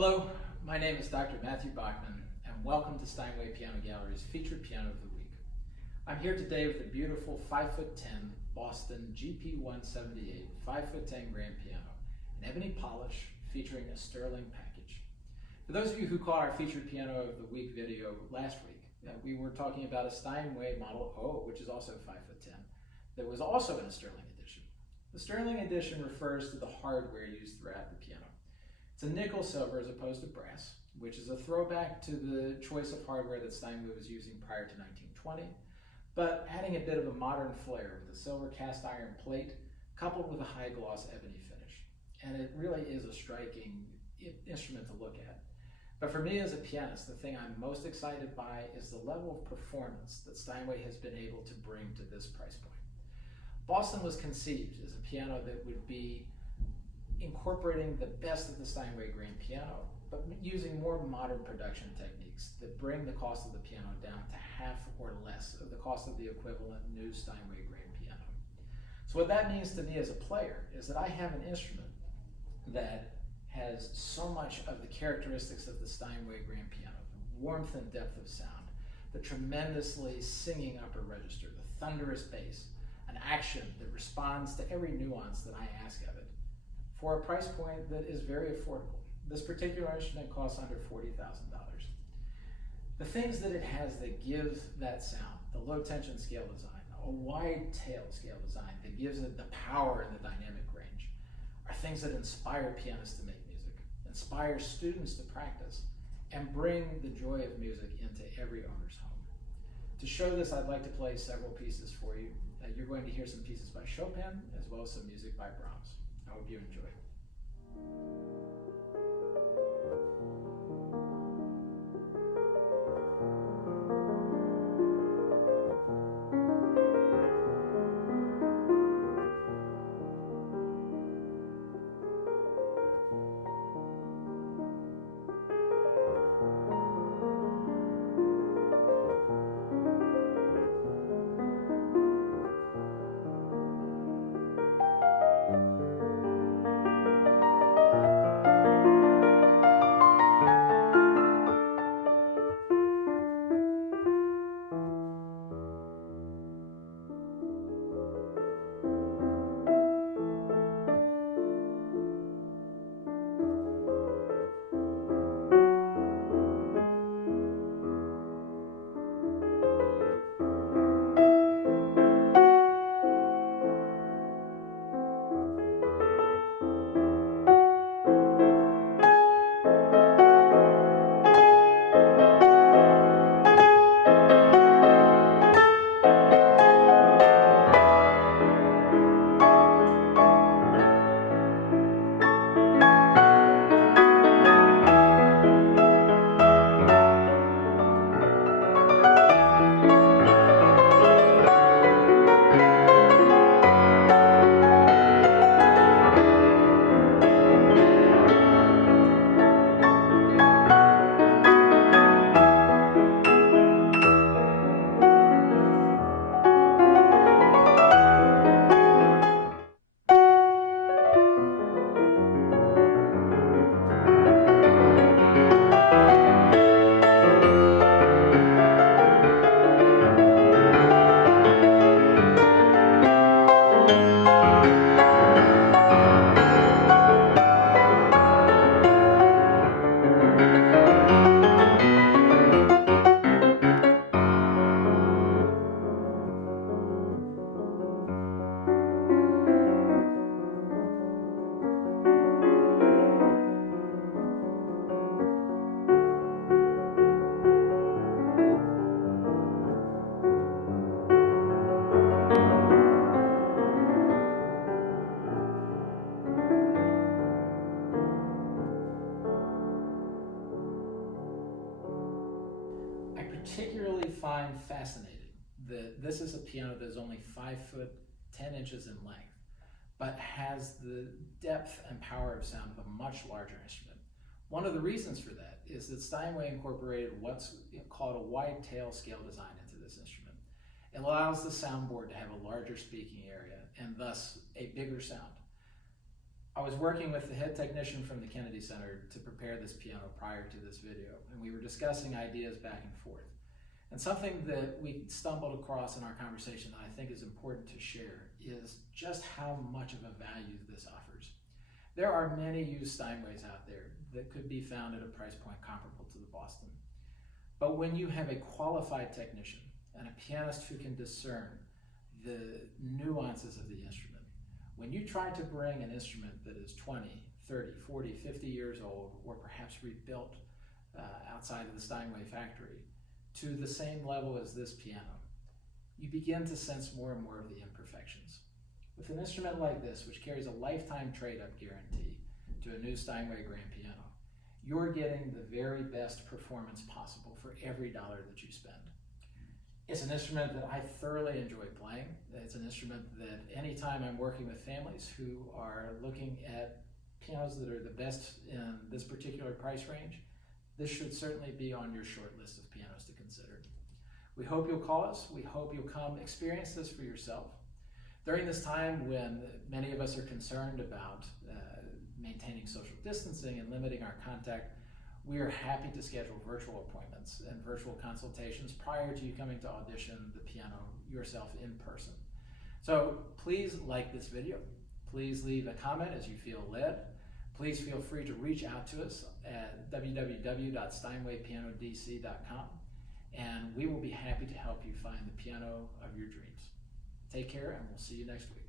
Hello, my name is Dr. Matthew Bachman, and welcome to Steinway Piano Gallery's featured piano of the week. I'm here today with the beautiful 5'10" Boston GP178 5'10" grand piano, an ebony polish featuring a sterling package. For those of you who caught our featured piano of the week video last week, we were talking about a Steinway Model O, which is also 5'10", that was also in a sterling edition. The sterling edition refers to the hardware used throughout the piano. It's a nickel silver as opposed to brass, which is a throwback to the choice of hardware that Steinway was using prior to 1920, but adding a bit of a modern flair with a silver cast iron plate coupled with a high gloss ebony finish. And it really is a striking instrument to look at. But for me as a pianist, the thing I'm most excited by is the level of performance that Steinway has been able to bring to this price point. Boston was conceived as a piano that would be incorporating the best of the Steinway grand piano, but using more modern production techniques that bring the cost of the piano down to half or less of the cost of the equivalent new Steinway grand piano. So what that means to me as a player is that I have an instrument that has so much of the characteristics of the Steinway grand piano, the warmth and depth of sound, the tremendously singing upper register, the thunderous bass, an action that responds to every nuance that I ask of it, for a price point that is very affordable. This particular instrument costs under $40,000. The things that it has that give that sound, the low tension scale design, a wide tail scale design that gives it the power and the dynamic range, are things that inspire pianists to make music, inspire students to practice, and bring the joy of music into every owner's home. To show this, I'd like to play several pieces for you. You're going to hear some pieces by Chopin, as well as some music by Brahms. I hope you enjoy. Particularly find fascinating that this is a piano that is only 5'10" in length, but has the depth and power of sound of a much larger instrument. One of the reasons for that is that Steinway incorporated what's called a wide tail scale design into this instrument. It allows the soundboard to have a larger speaking area and thus a bigger sound. I was working with the head technician from the Kennedy Center to prepare this piano prior to this video, and we were discussing ideas back and forth. And something that we stumbled across in our conversation that I think is important to share is just how much of a value this offers. There are many used Steinways out there that could be found at a price point comparable to the Boston. But when you have a qualified technician and a pianist who can discern the nuances of the instrument, when you try to bring an instrument that is 20, 30, 40, 50 years old, or perhaps rebuilt outside of the Steinway factory, to the same level as this piano, you begin to sense more and more of the imperfections. With an instrument like this, which carries a lifetime trade-up guarantee to a new Steinway grand piano, you're getting the very best performance possible for every dollar that you spend. It's an instrument that I thoroughly enjoy playing. It's an instrument that anytime I'm working with families who are looking at pianos that are the best in this particular price range, this should certainly be on your short list of pianos to consider. We hope you'll call us. We hope you'll come experience this for yourself. During this time when many of us are concerned about maintaining social distancing and limiting our contact, we are happy to schedule virtual appointments and virtual consultations prior to you coming to audition the piano yourself in person. So please like this video. Please leave a comment as you feel led. Please feel free to reach out to us at www.steinwaypianodc.com, and we will be happy to help you find the piano of your dreams. Take care, and we'll see you next week.